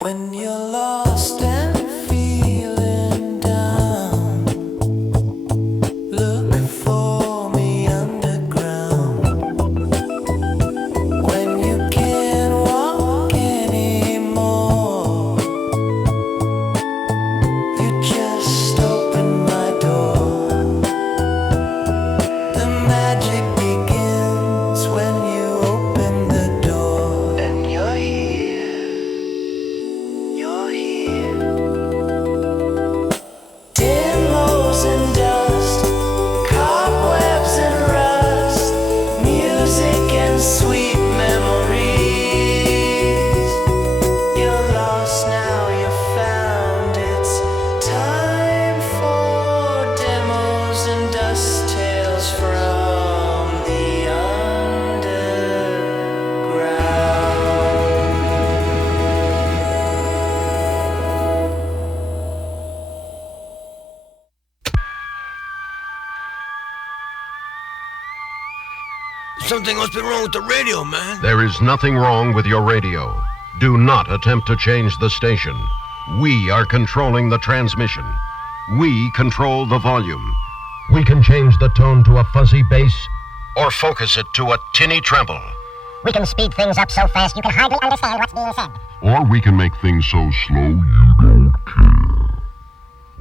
When you're lost and feeling down, look for me underground. When you can't walk anymore, you just open my door. The magic begins when you open the door. And you're here. You're here. Demos and dust, cobwebs and rust, music and sweet memories. You're lost now, you're found. It's time for demos and dust, tales from the underground. Something must be wrong with the radio, man. There is nothing wrong with your radio. Do not attempt to change the station. We are controlling the transmission. We control the volume. We can change the tone to a fuzzy bass or focus it to a tinny treble. We can speed things up so fast you can hardly understand what's being said. Or we can make things so slow you don't care.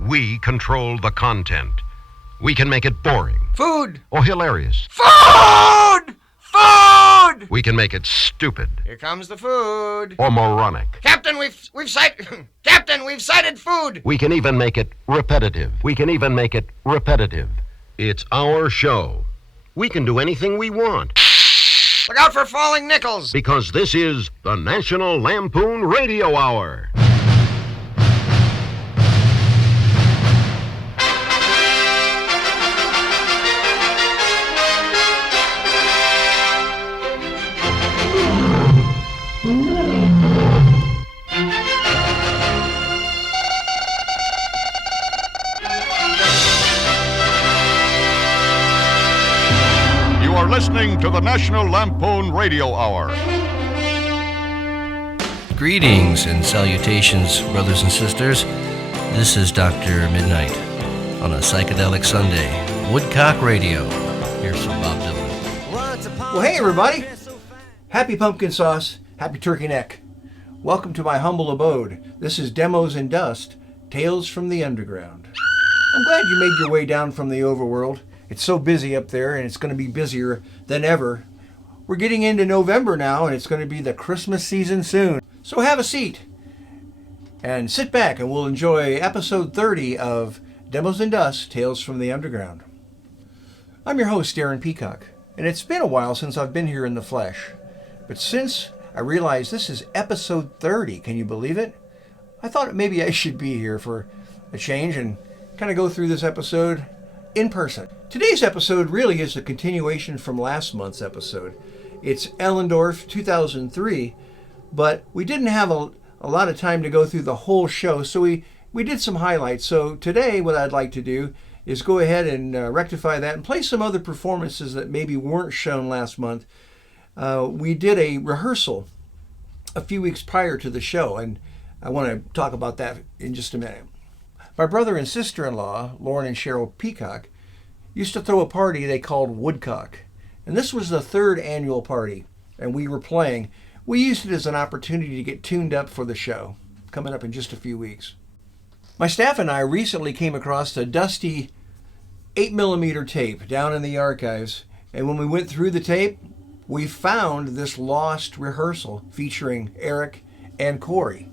We control the content. We can make it boring Food! or hilarious. Food! Food! We can make it stupid Here comes the food. or moronic. Captain, we've sighted Captain, we've sighted food. We can even make it repetitive. It's our show. We can do anything we want Look out for falling nickels. because this is the National Lampoon Radio Hour. You are listening to the National Lampoon Radio Hour. Greetings and salutations, brothers and sisters. This is Dr. Midnight on a psychedelic Sunday. Woodcock Radio. Here's from Bob Dylan. Well, hey everybody! Happy pumpkin sauce, happy turkey neck. Welcome to my humble abode. This is Demos and Dust, Tales from the Underground. I'm glad you made your way down from the overworld. It's so busy up there, and it's going to be busier than ever. We're getting into November now, and it's going to be the Christmas season soon. So have a seat and sit back, and we'll enjoy episode 30 of Demos and Dust, Tales from the Underground. I'm your host, Darren Peacock, and it's been a while since I've been here in the flesh. But since I realized this is episode 30, can you believe it? I thought maybe I should be here for a change and kind of go through this episode in person. Today's episode really is a continuation from last month's episode. It's Ellendorf 2003, but we didn't have a lot of time to go through the whole show, so we did some highlights. So today what I'd like to do is go ahead and rectify that and play some other performances that maybe weren't shown last month. We did a rehearsal a few weeks prior to the show, and I want to talk about that in just a minute. My brother and sister-in-law, Lauren and Cheryl Peacock, used to throw a party they called WOODCOCK. And this was the third annual party, and we were playing. We used it as an opportunity to get tuned up for the show, coming up in just a few weeks. My staff and I recently came across a dusty 8mm tape down in the archives, and when we went through the tape, we found this lost rehearsal featuring Eric and Corey.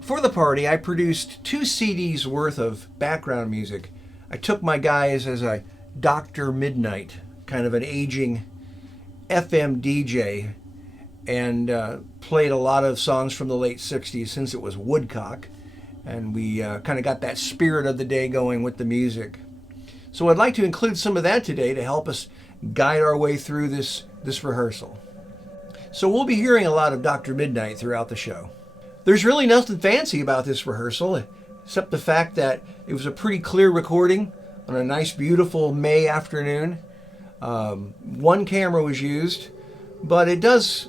For the party, I produced 2 CDs worth of background music. I took my guys as a Dr. Midnight, kind of an aging FM DJ, and played a lot of songs from the late 60s since it was Woodcock, and we kind of got that spirit of the day going with the music. So I'd like to include some of that today to help us guide our way through this rehearsal. So we'll be hearing a lot of Dr. Midnight throughout the show. There's really nothing fancy about this rehearsal, except the fact that it was a pretty clear recording on a nice, beautiful May afternoon. One camera was used, but it does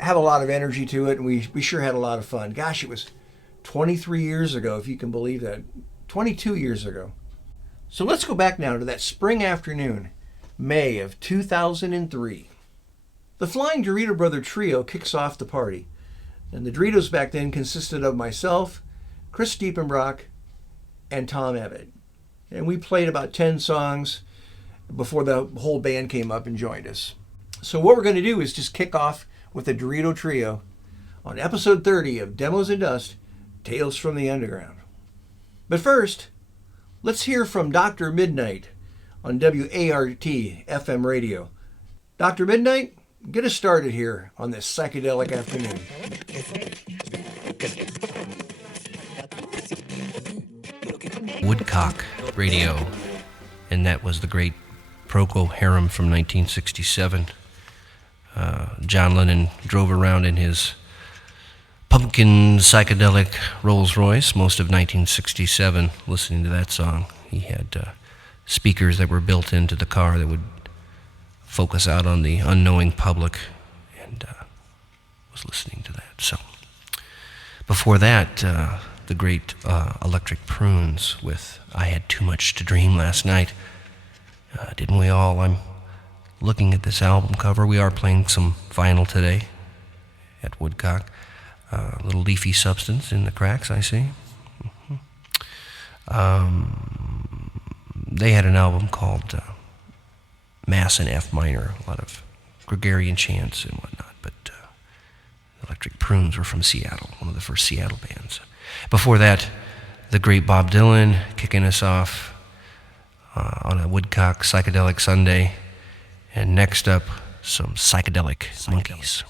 have a lot of energy to it, and we sure had a lot of fun. Gosh, it was 23 years ago, if you can believe that. 22 years ago. So let's go back now to that spring afternoon, May of 2003. The Flying Dorito Brother Trio kicks off the party, and the Doritos back then consisted of myself, Chris Diepenbrock, and Tom Evatt. And we played about 10 songs before the whole band came up and joined us. So what we're going to do is just kick off with the Dorito Trio on episode 30 of Demos and Dust, Tales from the Underground. But first, let's hear from Dr. Midnight on WART FM radio. Dr. Midnight, get us started here on this psychedelic afternoon. Woodcock radio, and that was the great Procol Harum from 1967. John Lennon drove around in his pumpkin psychedelic Rolls Royce most of 1967 listening to that song. He had speakers that were built into the car that would focus out on the unknowing public, and was listening to that. So before that, the great Electric Prunes with I Had Too Much to Dream Last Night. Didn't we all? I'm looking at this album cover. We are playing some vinyl today at Woodcock. A little leafy substance in the cracks, I see. They had an album called Mass in F minor, a lot of Gregorian chants and whatnot, but Electric Prunes were from Seattle, one of the first Seattle bands. Before that, the great Bob Dylan kicking us off on a Woodcock Psychedelic Sunday. And next up, some Psychedelic Monkeys.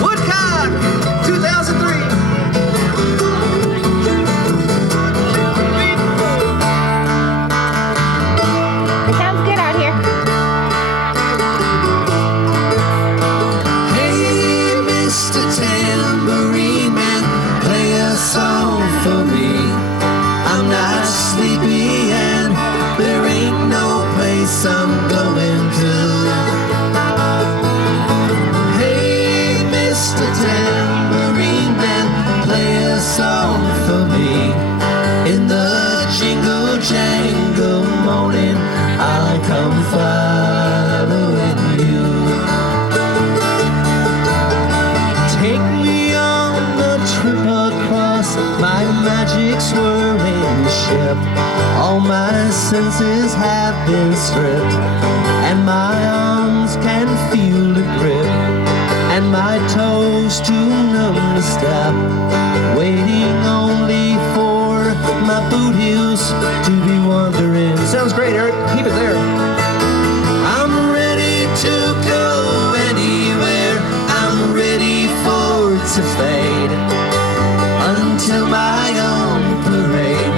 Woodcock 2003. It sounds good out here. Hey, Mr. Tambourine Man, play a song for me. I'm not sleepy and there ain't no place I'm going to. Hey, Mr. Tambourine Man, play a song for me. In the jingle jangle morning, I'll come following you. Take me on a trip across my magic swirling ship. All my senses have been stripped, and my arms can feel the grip, and my toes too numb to step, waiting only for my boot heels to be wandering. Sounds great, Eric. Keep it there. I'm ready to go anywhere. I'm ready for it to fade until my own parade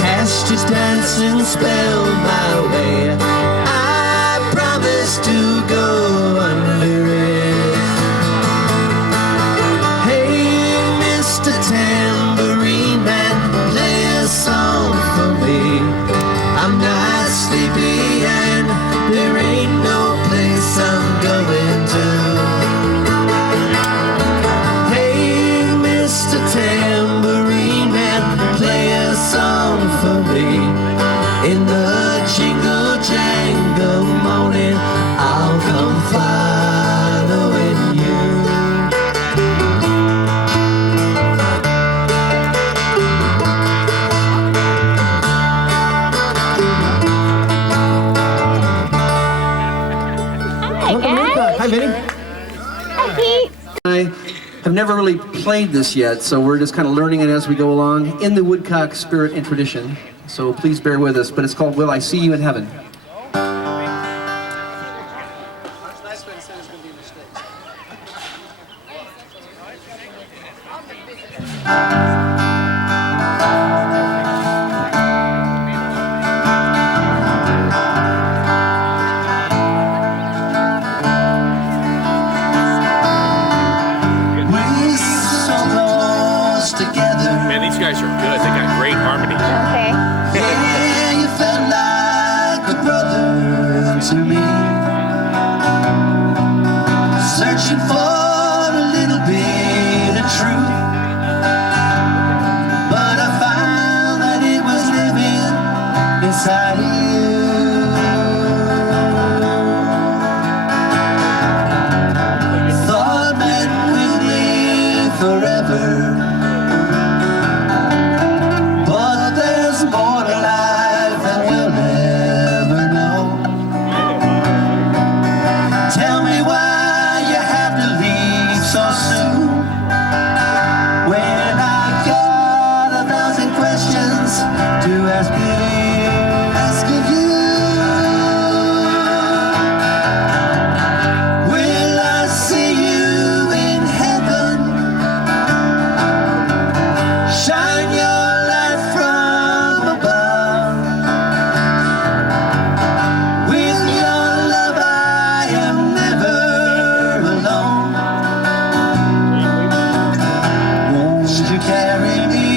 cast its dancing spell my way. I promise to go under it. Hey, Mr. Tambourine Man, play a song for me. I'm not sleepy and there ain't no place I'm going to. Hey, Mr. Tambourine Man, play a song for me. In the jingle jangle morning, I'll come following you. Hi, guys. Hi, Vinny. Hi, Pete. I have never really played this yet, so we're just kind of learning it as we go along in the Woodcock spirit and tradition. So please bear with us, but it's called Will I See You in Heaven? man, these guys are good. They got great harmony. Okay. Yeah, you felt like a brother to me, searching for a little bit of truth, but I found that it was living inside of you. Thought that we'd live forever, but there's more to life than we'll ever know. Tell me why you have to leave so soon, when I've got 1,000 questions to ask you. Will I see you in heaven? Shine your light from above. With your love I am never alone. Won't you carry me?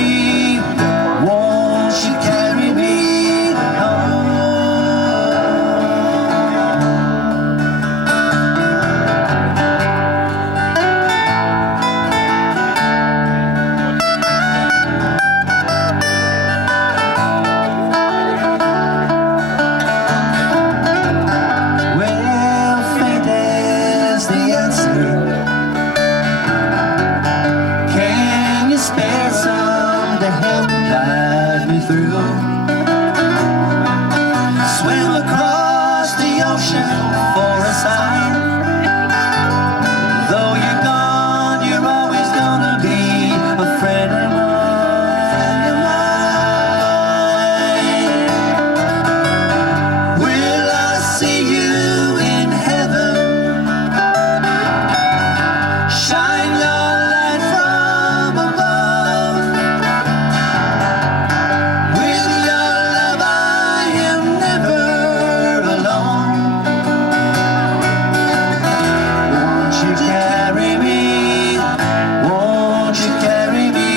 Won't you carry me home? Well, fate is the answer. Can you spare some to help guide me through? Swim across the ocean for a sign. Though you're gone, you're always gonna be a friend of mine. Will I see you in heaven? Shine your light from above. With your love I am never alone. Won't you carry me? Won't you carry me?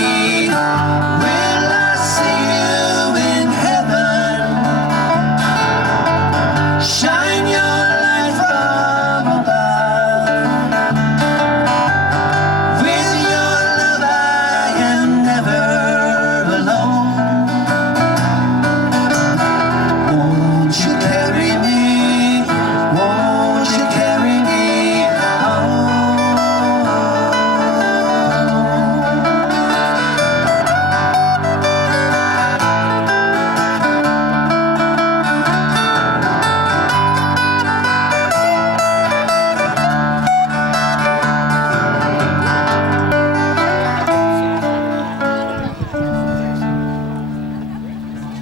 Will I see you in heaven? Shine your light from above. With your love I am never alone. Won't you carry me? Won't you carry me home?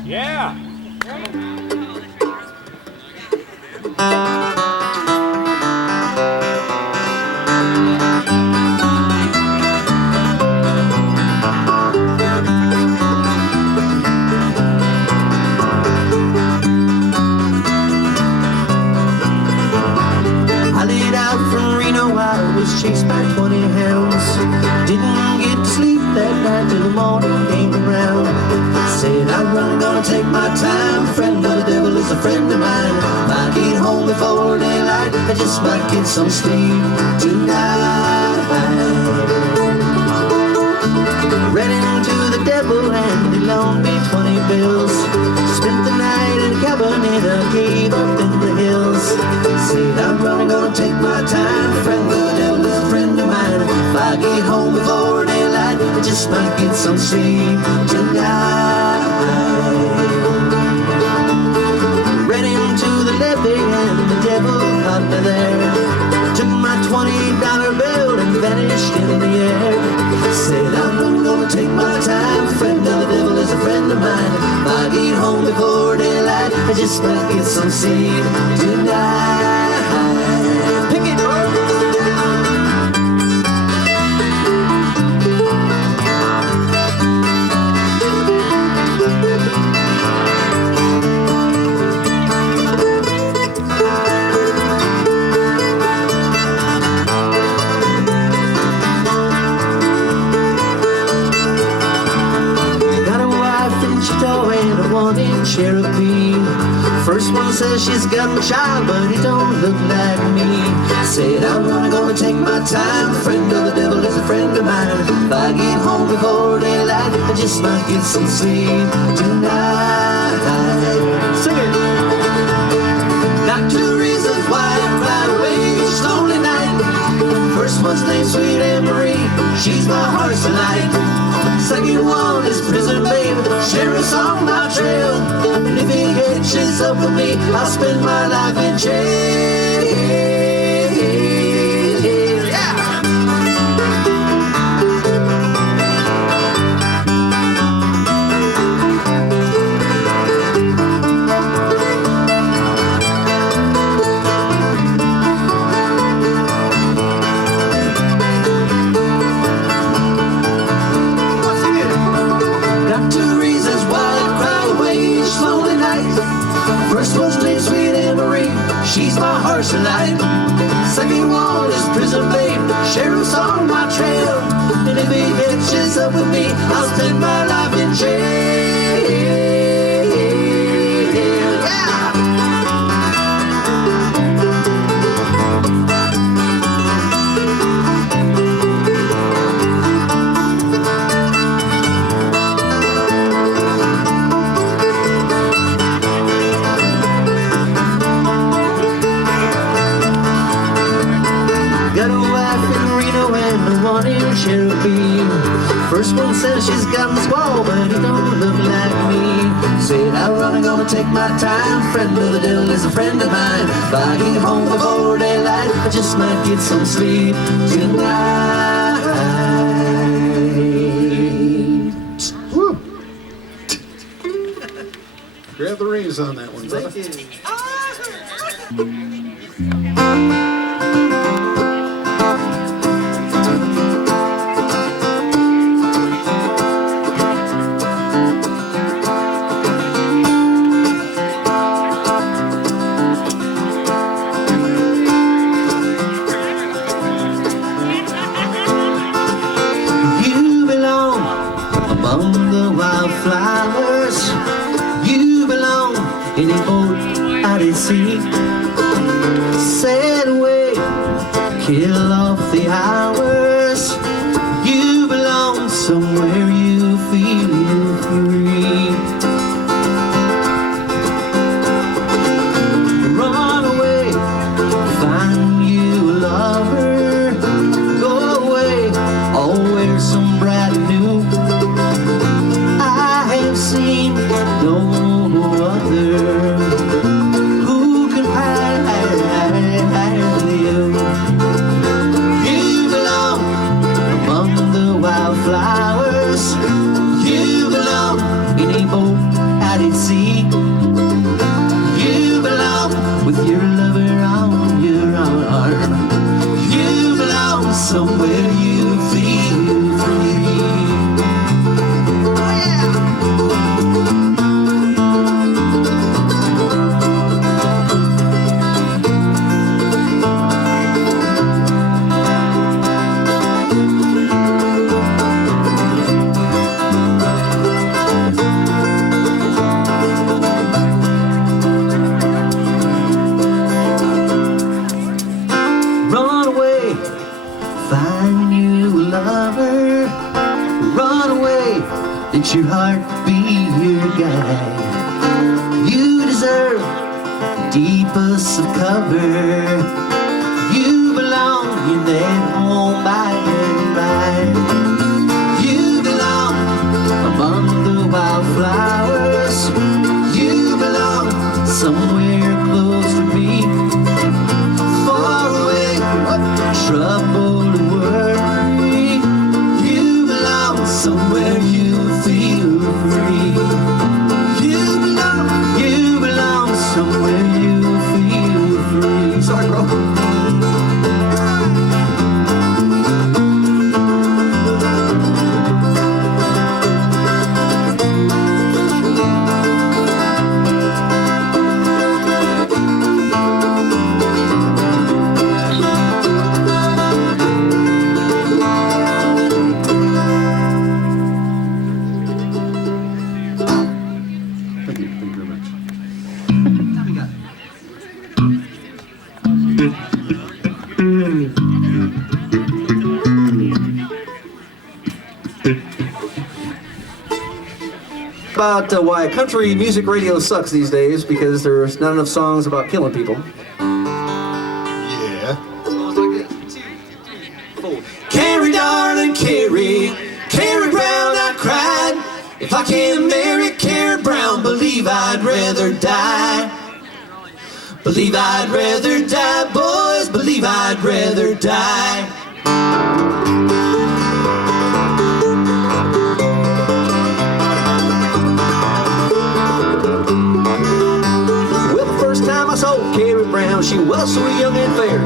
Yeah. I laid out from Reno, I was chased by 20 hounds. Didn't get to sleep that night till the morning came around. Said I'm gonna take my time. Friend of the devil is a friend of mine. Might get home before daylight. I just might get some sleep tonight. Ran into the devil and he loaned me 20 bills. Spent the night in a cabin in a cave up in the hills. Said I'm gonna take my time. Friend of the devil is a friend of mine. If I get home before daylight, I just might get some sleep tonight. Ran into the levee and the devil caught me there. Took my $20 bill and vanished in the air. Said I'm gonna take my time. Friend of the devil is a friend of mine. If I get home before daylight, I just might get some sleep tonight. Pick it up. door and a 1-inch Cherokee. First one says she's got a child, but he don't look like me. Said I'm gonna take my time. The friend of the devil is a friend of mine. If I get home before daylight, I just might get some sleep tonight. Sing it. Got 2 reasons why I cry away each lonely night. First one's named Sweet Anne Marie. She's my heart's delight. Second one is Prison Babe. Sheriff's on my trail. And if he hitches up with me, I'll spend my life in jail. Yeah! First one's named Sweet Anne Marie. She's my heart's delight. Second one is Prison Babe. Sheriff's on my trail. And if he hitches up with me, I'll spend my life in jail. Yeah! Cherokee. First one says she's got the squall, but he don't look like me. Said I'm gonna take my time. Friend of the devil is a friend of mine. If I get home before daylight, I just might get some sleep tonight. Woo. Grab the reins on that one, brother. Sail away, kill off the hours. You belong somewhere you feel free. Run away, find you a lover. Go away, or wear some brand new. I have seen no other. Flowers, you belong in a boat out at sea. You belong with your lover on your arm. You belong somewhere you feel free. Oh yeah! Let your heart be your guide. You deserve the deepest of cover. You belong in that home by and by. You belong among the wildflowers. You belong somewhere close to me. Far away from trouble and worry. You belong somewhere you feel free. You belong somewhere you feel free. Sorry, bro. About why country music radio sucks these days, because there's not enough songs about killing people. Yeah. Carrie, darling, Carrie, Carrie Brown, I cried. If I can't marry Carrie Brown, believe I'd rather die. Believe I'd rather die, boys, believe I'd rather die. Well, the first time I saw Carrie Brown, she was so young and fair,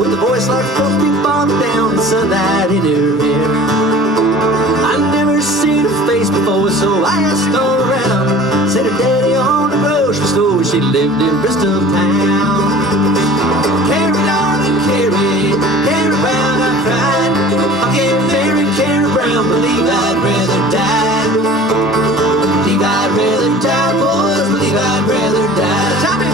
with a voice like supposed to be falling down, the sunlight in her hair. I never seen her face before, so I asked all around. Said her daddy owned a grocery store, she lived in Bristol town. Carrie, darling, Carrie, Carrie Brown, I cried. I can't marry Carrie Brown, believe I'd rather die. Believe I'd rather die, boys, believe I'd rather die. Tommy!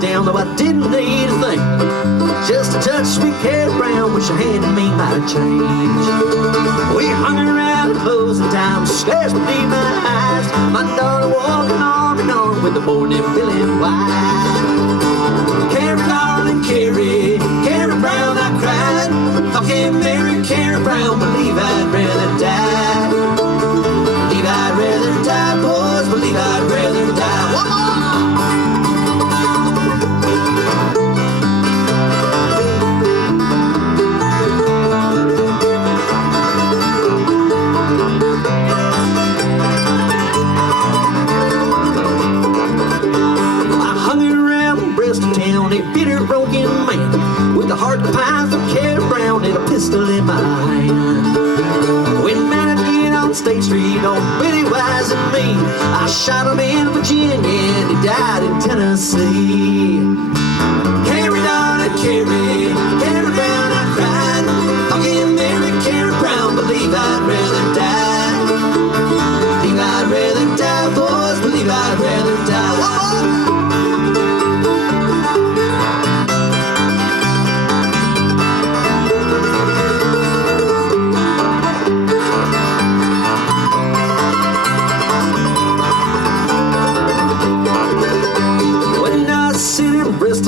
Down, though I didn't need a thing, just a touch sweet Carrie Brown, which she handed me my change. We hung around closing time, stairs beneath my eyes, my daughter walking arm in arm with the morning Billy White. Carrie, darling, Carrie, Carrie Brown, I cried. If I can't marry Carrie Brown, believe I'd rather die. Believe I'd rather die, boys, believe I'd rather die. One more! A bitter, broken man with a heart that pines for Carrie Brown and a pistol in my hand. When man again on State Street on Billy Wise and me, I shot him in Virginia and he died in Tennessee. Carrie, darling, Carrie, Carrie Brown, I cried. I can't marry Carrie Brown, believe I'd rather die. Believe I'd rather die, boys, believe I'd rather die.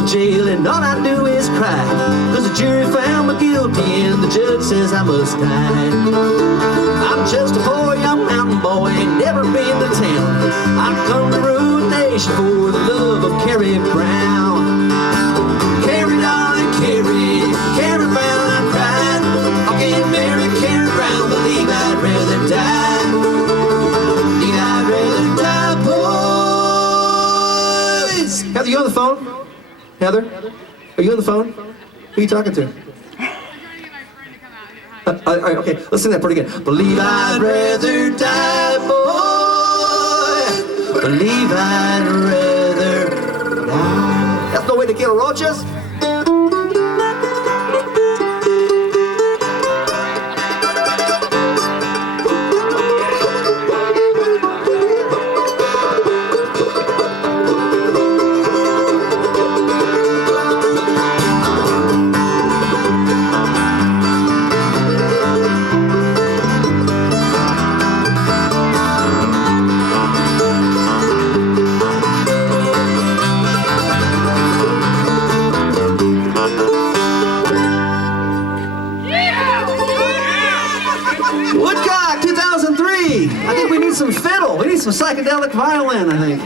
Jail and all I do is cry, cause the jury found me guilty and the judge says I must die. I'm just a poor young mountain boy, ain't never been to town. I come to rule the nation for the love of Carrie Brown. Carrie, darling, Carrie, Carrie Brown, I cried. I can't marry Carrie Brown, believe I'd rather die. Believe I'd rather die, boys. Heather, you on the phone? Heather, are you on the phone? Who are you talking to? Okay, let's sing that part again. Believe I'd rather die, boy. Believe I'd rather die. That's no way to kill roaches. Woodcock 2003. I think we need some fiddle. We need some psychedelic violin, I think.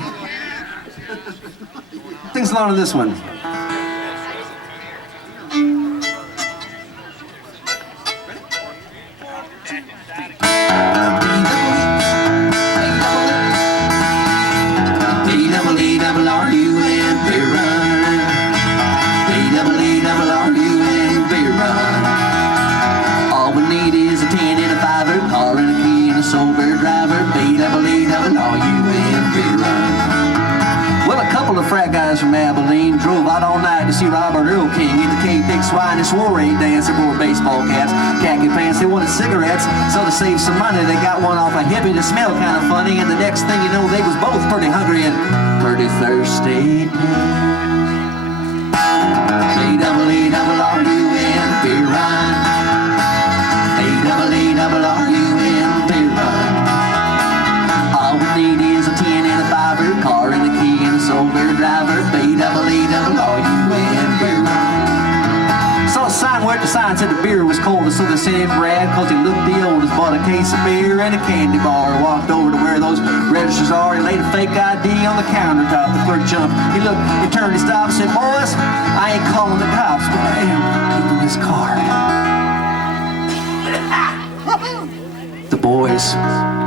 Things along with this one. Frat guys guys from Abilene drove out all night to see Robert Earl King eat the cake, big swine, and swore he'd dance. They wore baseball caps, khaki pants, they wanted cigarettes, so to save some money they got one off a hippie that smelled kind of funny, and the next thing you know they was both pretty hungry and pretty thirsty. A-double-E-double-R-U-N, beer run. A-double-E-double-R-U-N, beer run. All we need is a 10 and a 5er, car and a key and a sober driver. A-double-E-double-R-U-N, beer run. Saw a sign where the sign said the beer was cold, so they sent him Brad, cause he looked the oldest, bought a case of beer and a candy bar. Walked over to where those registers are, he laid a fake ID on the countertop. The clerk jumped, he looked, he turned, he stopped, said, boys, I ain't calling the cops, but I am keeping this car. The boys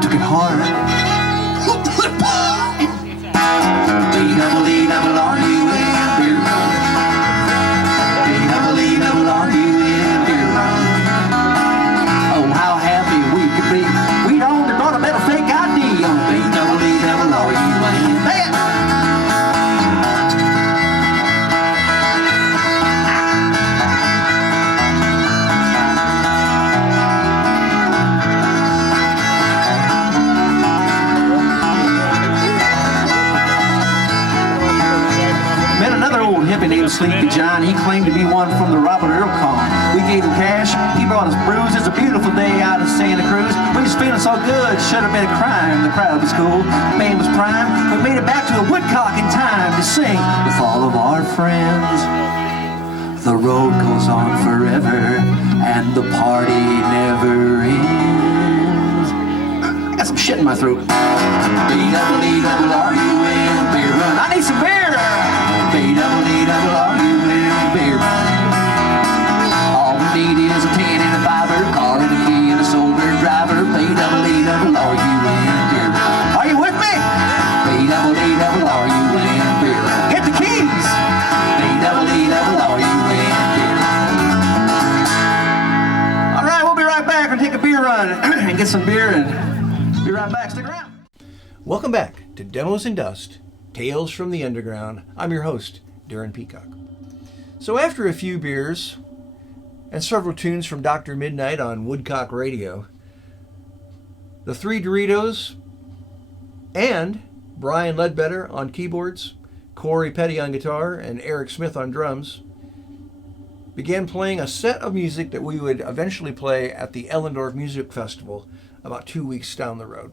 took it hard. B-double-E-double-R-U-N, beer run. B-double-E-double-R-U-N, beer run. Oh, how happy we could be. We'd only brought a better fake ID on B-double-E-double-R-U-N. Hey! Met another old hippie named Sleepy John. He claimed to be one from the Robert Earl Con. We gave him cash, he brought us brews. It's a beautiful day out in Santa Cruz. We was feeling so good, should have been a crime. The crowd was cool, the band was prime. We made it back to a woodcock in time to sing with all of our friends. The road goes on forever, and the party never ends. I got some shit in my throat. B-double-E-double-R-U-N, beer run. I need some beer! B-double-E-double-R-U-N, beer run. All we need is a 10 and a 5er, car and a key and a sober driver. B-double-E-double-R-U-N, beer run. Are you with me? B-double-E-double-R-U-N, beer run. Get the keys! B-double-E-double-R-U-N, beer run. All right, we'll be right back. We'll take a beer run and get some beer and be right back. Stick around. Welcome back to Demos and Dust, Tales from the Underground. I'm your host, Darren Peacock. So after a few beers and several tunes from Dr. Midnight on Woodcock Radio, the Three Doritos and Brian Ledbetter on keyboards, Corey Petty on guitar, and Eric Smith on drums began playing a set of music that we would eventually play at the Ellendorf Music Festival about 2 weeks down the road.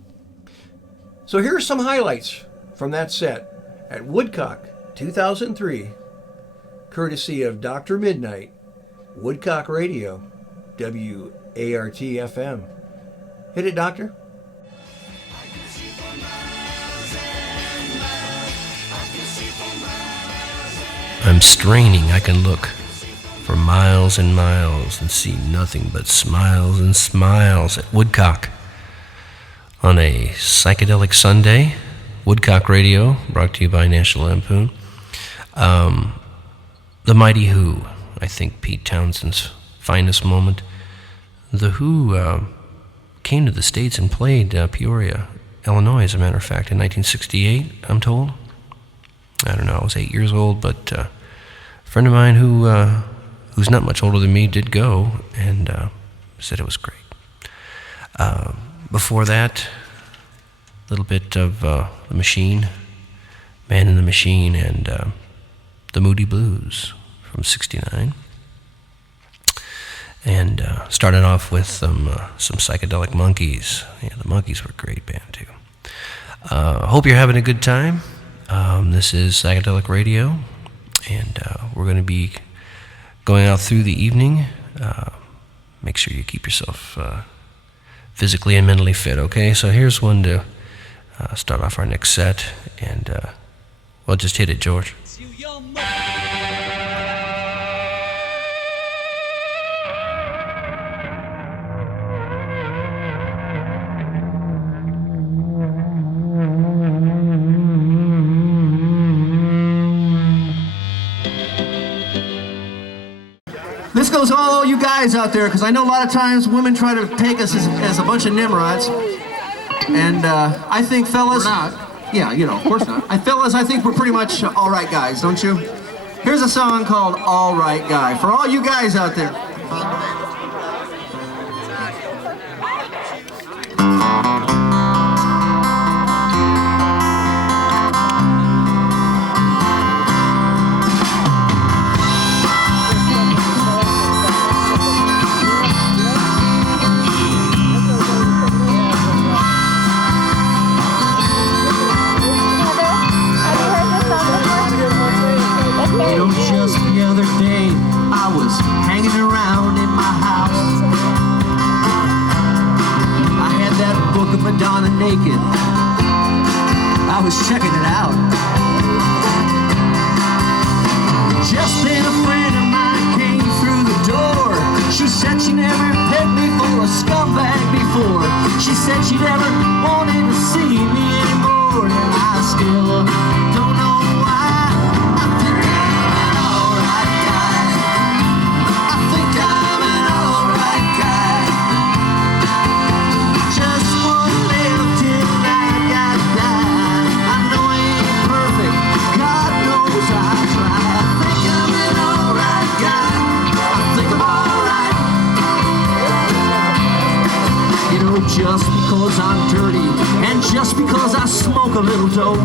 So here are some highlights from that set at Woodcock 2003, courtesy of Dr. Midnight, Woodcock Radio, WART-FM. Hit it, Doctor. I'm straining, I can look for miles and miles and see nothing but smiles and smiles at Woodcock. On a psychedelic Sunday, Woodcock Radio, brought to you by National Lampoon. The Mighty Who, I think Pete Townshend's finest moment. The Who came to the States and played Peoria, Illinois, as a matter of fact, in 1968, I'm told. I don't know, I was 8 years old, but a friend of mine who's not much older than me did go and said it was great. Before that, a little bit of The Machine, Man in the Machine, and The Moody Blues from '69. And started off with some psychedelic Monkees. Yeah, the Monkees were a great band too. Hope you're having a good time. This is Psychedelic Radio, and we're going to be going out through the evening. Make sure you keep yourself physically and mentally fit, okay? So here's one to start off our next set, and well, just hit it, George. This goes all you guys out there, because I know a lot of times women try to take us as a bunch of Nimrods. And I think, fellas, Yeah, you know, of course not. Fellas, I think we're pretty much all right guys, don't you? Here's a song called All Right Guy for all you guys out there. You know, just the other day, I was hanging around in my house. I had that book of Madonna naked. I was checking it out. Just then a friend of mine came through the door. She said she never pegged me for a scumbag before. She said she never wanted to see me anymore. And I still don't know why. I think I'm an alright guy. I think I'm an alright guy. Just wanna live till I got die. I know I ain't perfect, God knows I try. I think I'm an alright guy. I think I'm alright. You know, just because I'm dirty and just because I smoke a little dope,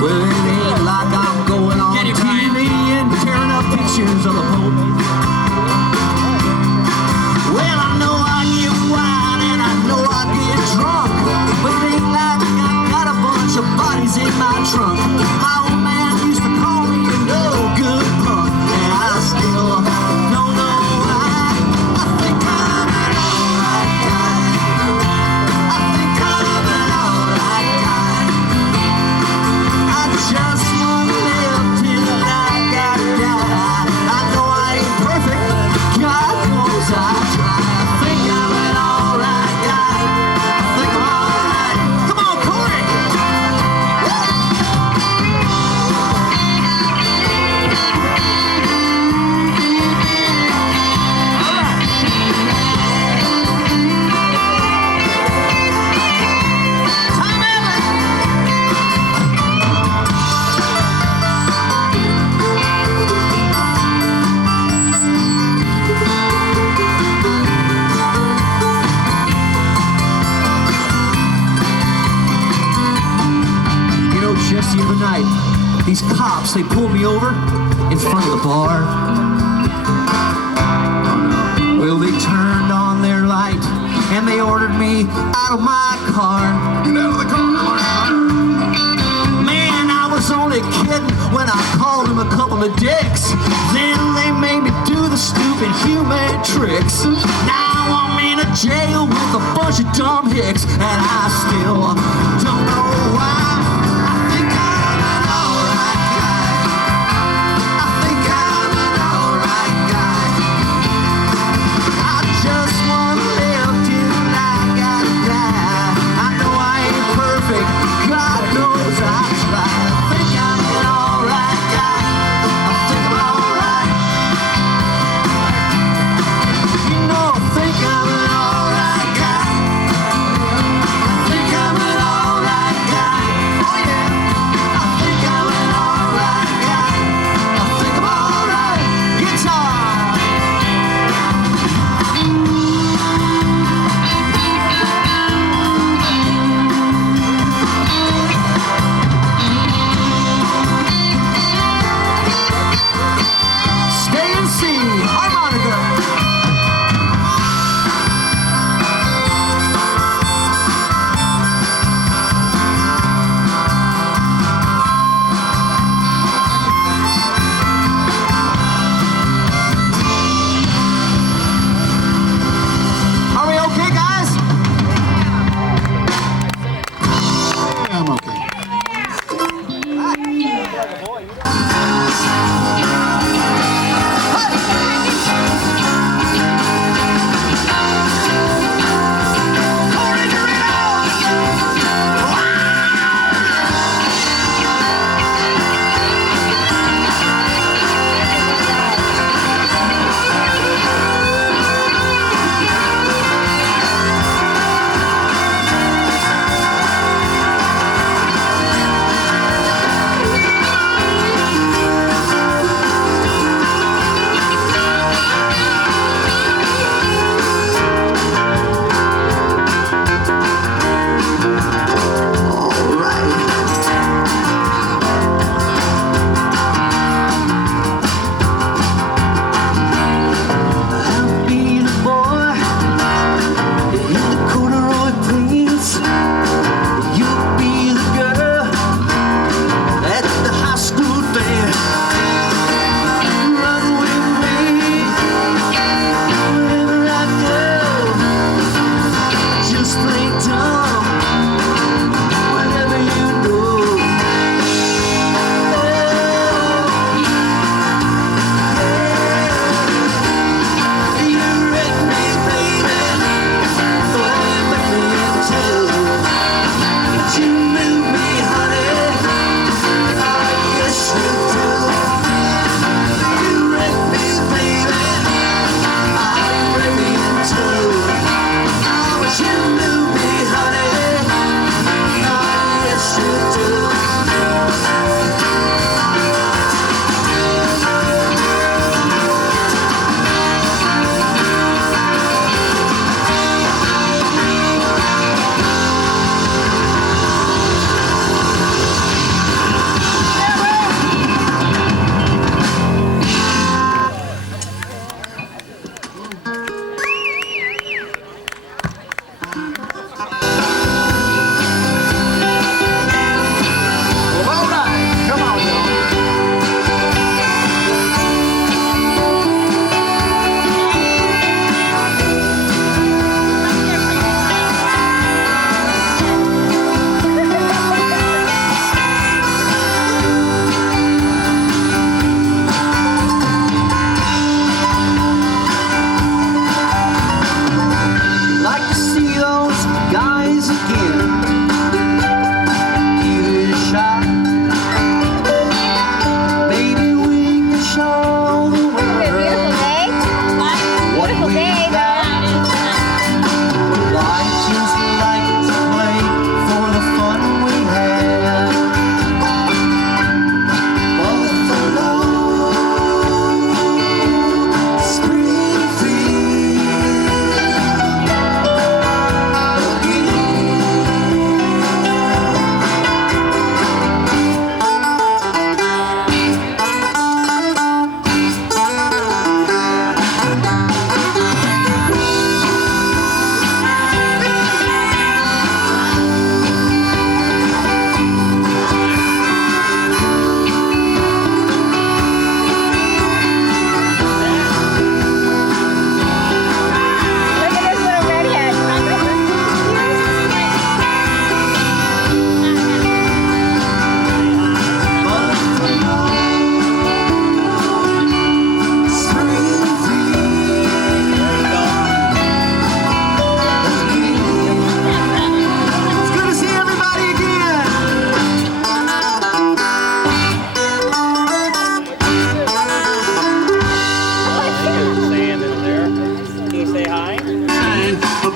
well, it ain't like I'm going on TV and tearing up pictures of the Pope. Well, I know I get wild and I know I get drunk, but it ain't like I got a bunch of bodies in my trunk. My old man used to call me a no good punk, and I still don't know why. I think I'm an alright guy. I think I'm an alright guy. I just wanna live till I gotta die. I know I ain't perfect, God knows I try. I think I'm an alright guy. I think I'm alright. Come on, Corey! Tom Allen! You know, just the other night, these cops, they pulled me over in front of the bar. Well, they turned on their light and they ordered me out of my car. Get out of the car! Man, I was only kidding when I called them a couple of dicks. Then they made me do the stupid human tricks. Now I'm in a jail with a bunch of dumb hicks, and I still don't know why. I think I'm an alright guy. I think I'm an alright guy. I just wanna live till I gotta die. I know I ain't perfect, God knows I try. I think I'm an alright guy. I think I'm alright. You know, I think I'm an alright guy. I think I'm an alright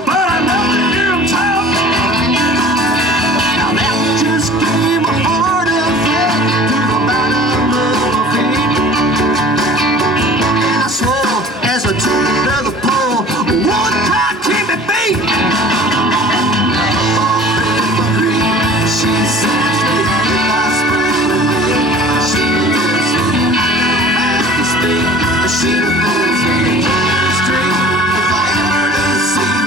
but I never hear him talk. Now that just gave my heart a thud to the bottom of my feet. And I swore as I took another pull, woodcock keep it beat. She sends me if I spring the wind. She lives me, I don't have to speak. She pulls me into the street if I ever do see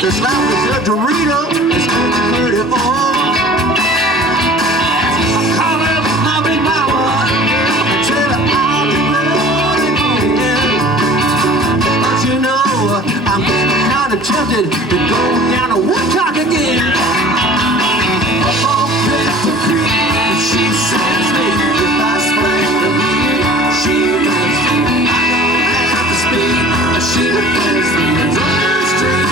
this life is a Dorito, it's going to put it on. I'm calling my big mama until I'll be running again. But you know, I'm kind of tempted to go down to Woodcock again. Up on Crystal Creek, she sends me if I spring the weed. She lives me, I don't have to speak. She defends me in the street.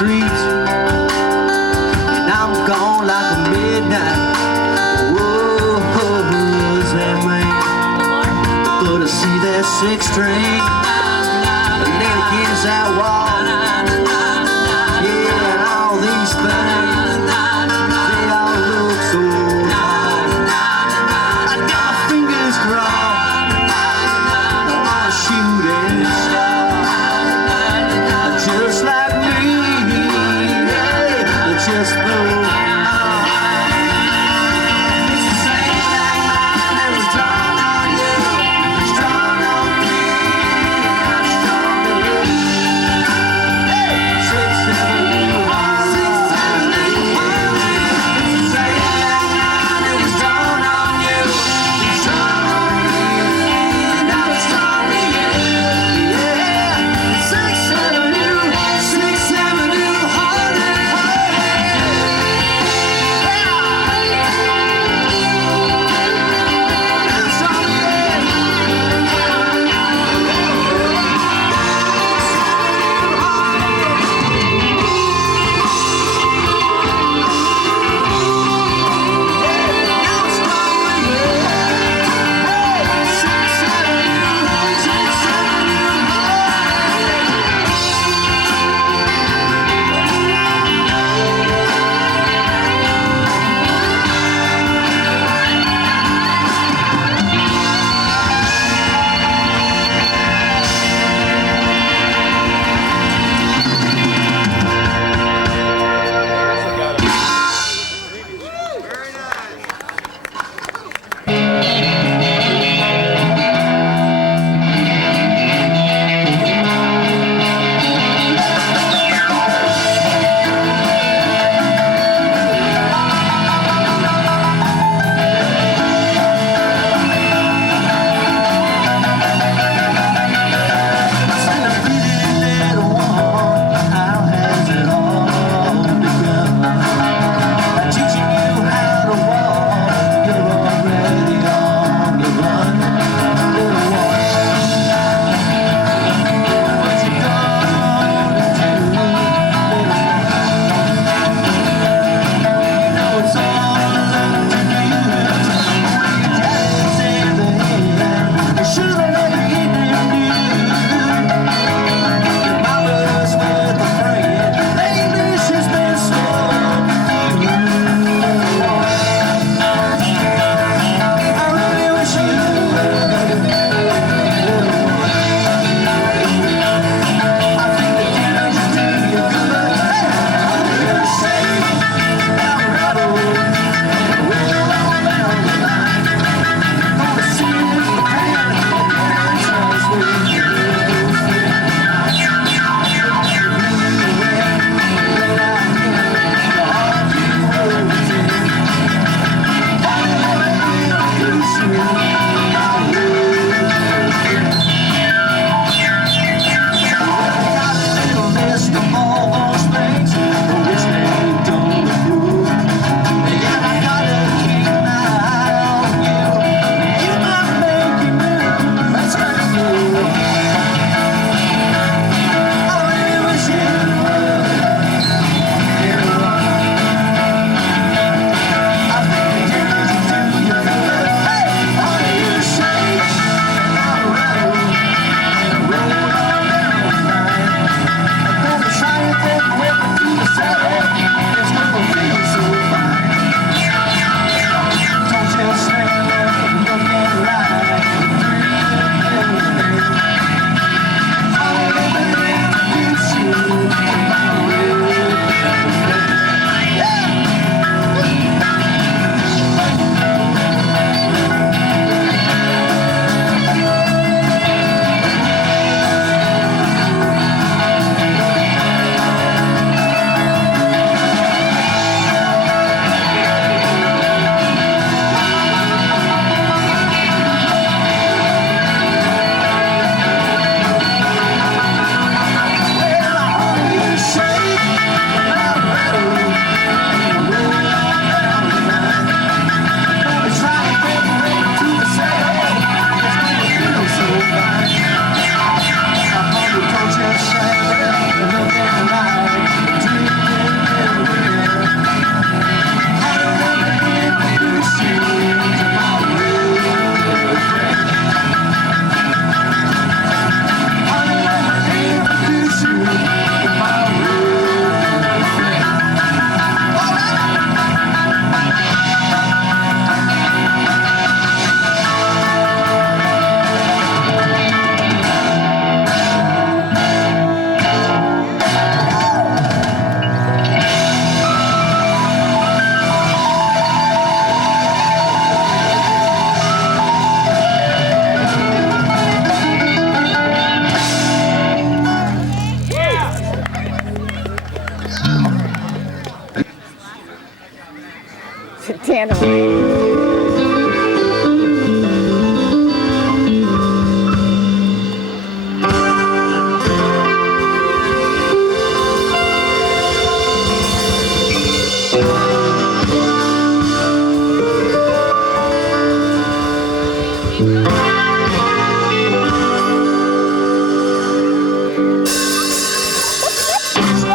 streets, and I'm gone like a midnight. Whoa, who's that man? But I see that six string laid against that wall. Yeah, and all these things Dandelion.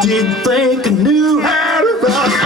Didn't think I knew how to rock.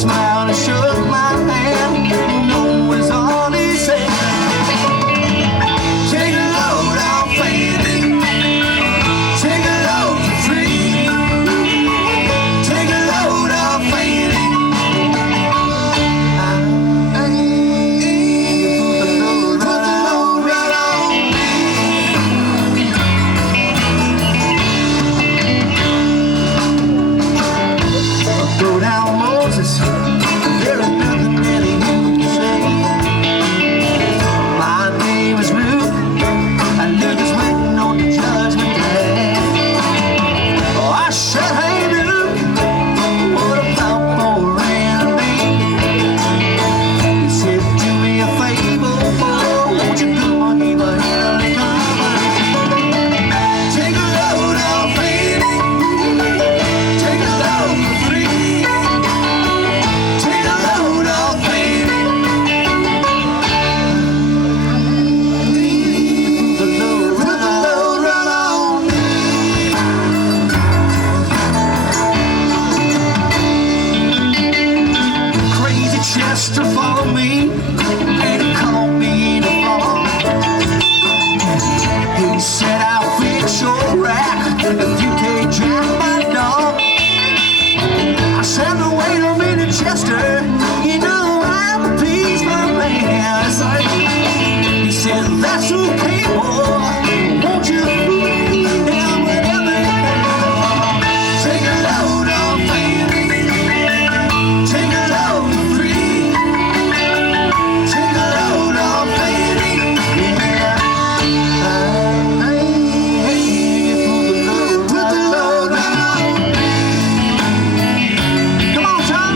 smiled and shook my hand. No was all he said. Take a load off Fanny. Take a load for free. Take a load off Fanny. Put the load right on me. Go down Moses. There is nothing really you can say. My name is Luke. And Luke is waiting on the judgment day. Oh, I said, hey Luke, what about poor Randy? He said, do me a favor, won't you do my evil heavenly company? Take a load off Randy. Take a load for free. Take a load off Randy. Put the load right on me. Crazy Chester followed me and he called me in the fall. He said, I'll fix your rack if you can't jack my dog. I said, no, wait a minute, Chester, you know I'm a peaceful man. He said, that's okay, boy, won't you put me down whenever you can. Take a load off Fanny. Take a load for free. Take a load off Fanny. Put the load right on me. Come on, Tom.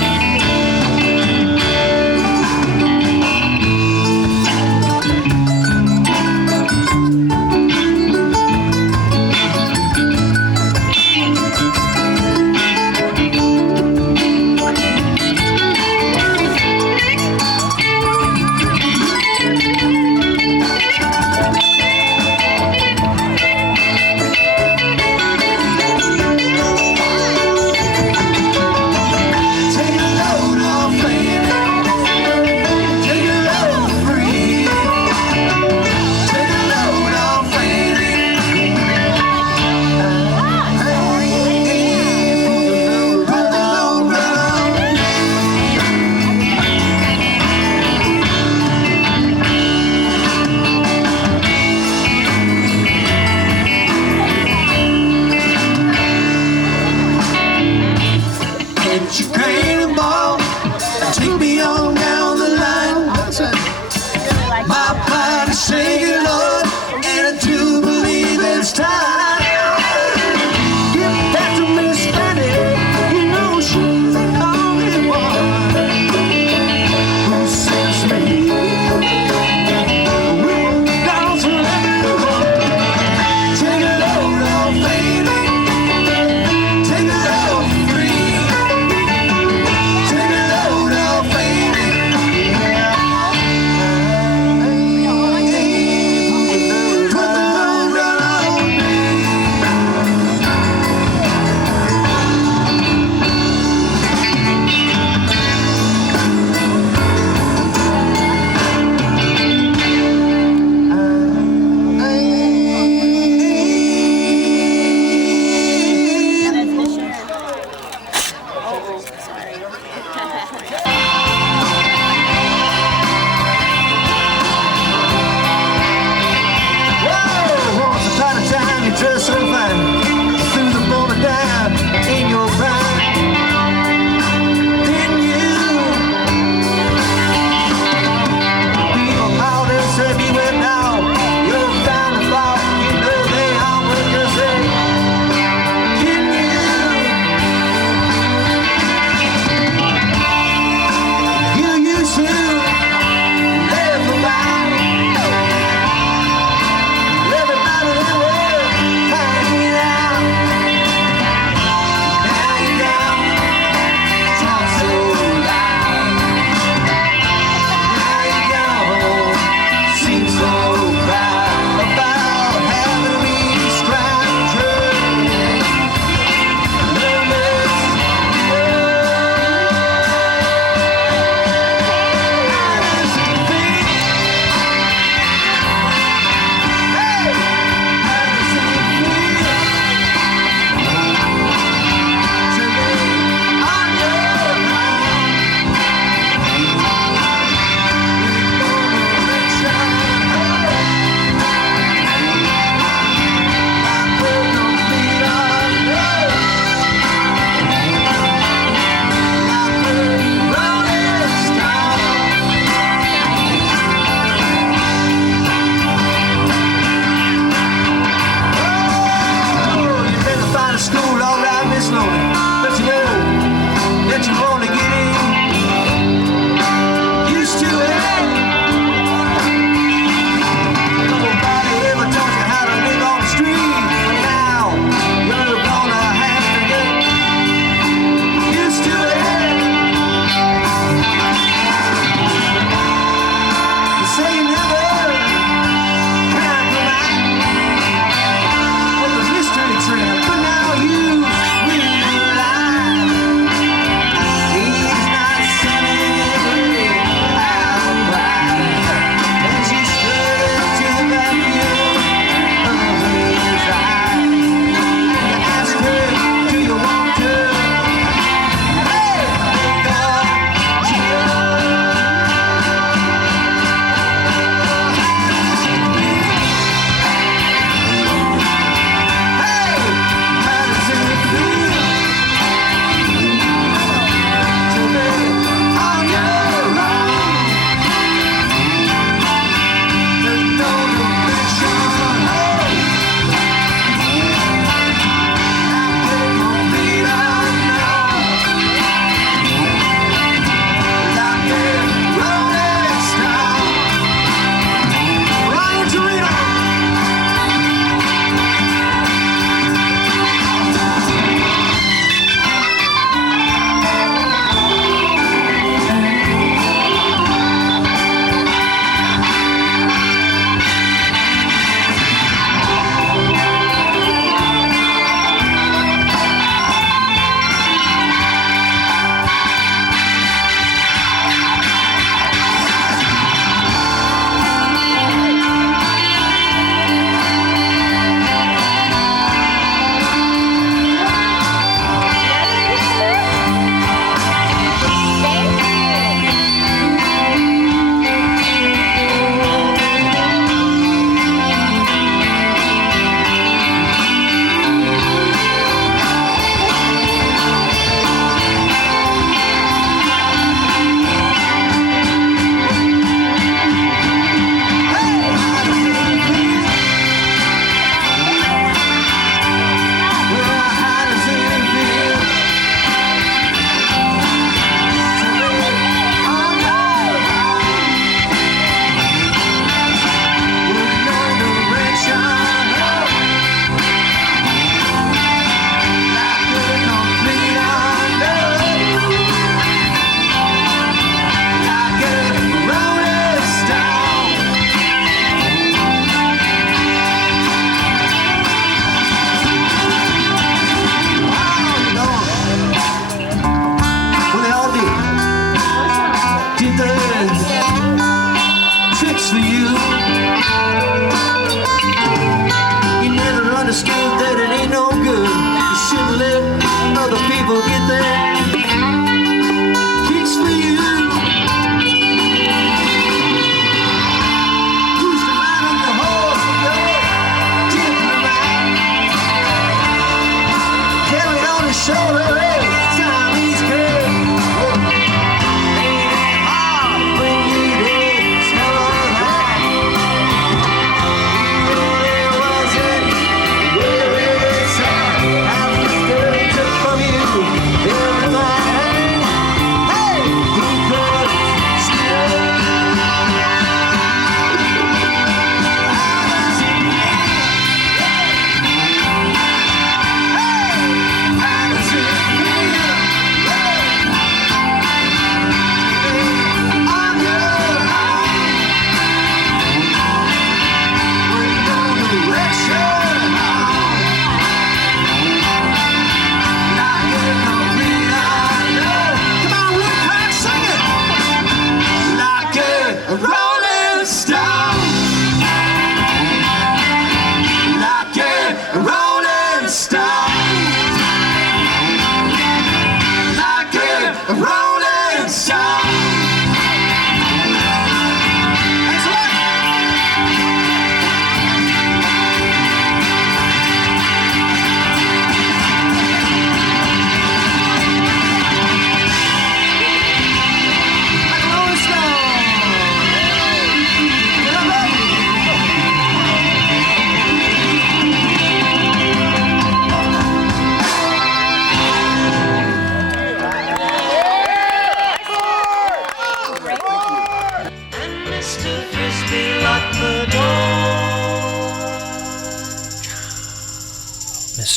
Take a load off Fanny. Take a load for free. Take a load off Fanny. Put the load right on me. Get your cannonball and take me on down the line. My body's singing, Lord, and I do believe it's time. Get back to Miss Fanny, you know she's the only one who sends me. We'll dance till everyone. Take a load off Fanny. Take a load for free. Take a load off Fanny.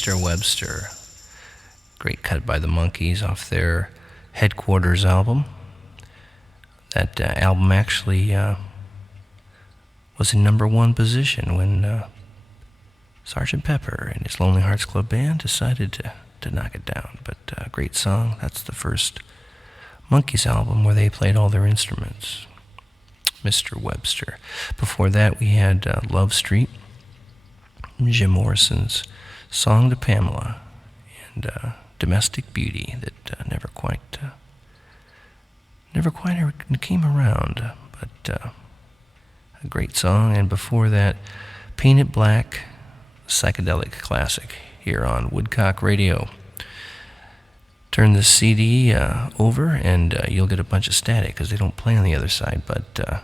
Mr. Webster. Great cut by the Monkees off their Headquarters album. That album actually was in #1 position when Sgt. Pepper and his Lonely Hearts Club Band decided to knock it down. But great song. That's the first Monkees album where they played all their instruments. Mr. Webster. Before that, we had Love Street, Jim Morrison's Song to Pamela, and Domestic Beauty that never quite came around, but a great song. And before that, Paint It Black, psychedelic classic here on Woodcock Radio. Turn the CD over and you'll get a bunch of static because they don't play on the other side, but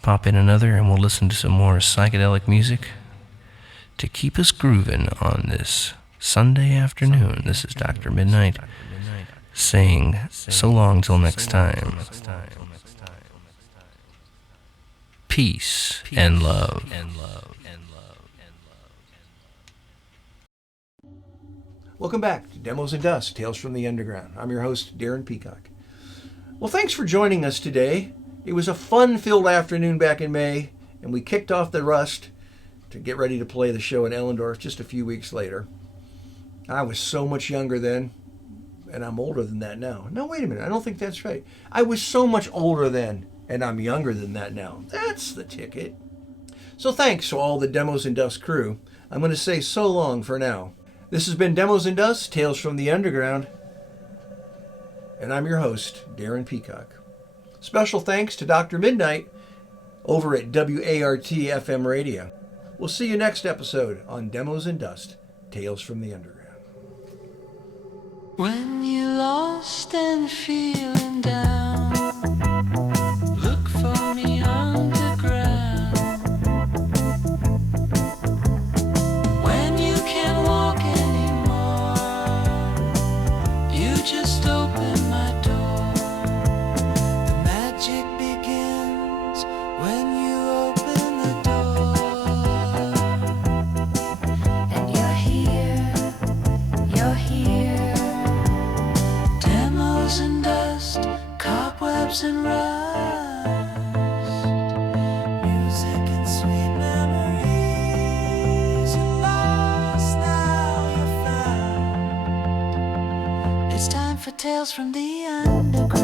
pop in another and we'll listen to some more psychedelic music to keep us grooving on this Sunday afternoon. This is Dr. Midnight saying so long till next time. Peace and love. Welcome back to Demos and Dust, Tales from the Underground. I'm your host, Darren Peacock. Well, thanks for joining us today. It was a fun-filled afternoon back in May, and we kicked off the rust to get ready to play the show in Ellendorf just a few weeks later. I was so much younger then, and I'm older than that now. No, wait a minute, I don't think that's right. I was so much older then, and I'm younger than that now. That's the ticket. So thanks to all the Demos and Dust crew. I'm going to say so long for now. This has been Demos and Dust, Tales from the Underground, and I'm your host, Darren Peacock. Special thanks to Dr. Midnight over at WART FM Radio. We'll see you next episode on Demos and Dust, Tales from the Underground. When you're lost and feeling down, look for me on the ground. When you can't walk anymore, you just open my door. The magic begins when you open the door. And you're here. Demos and dust, cobwebs and rust, music and sweet memories. You're lost, now you're found. It's time for Tales from the Underground.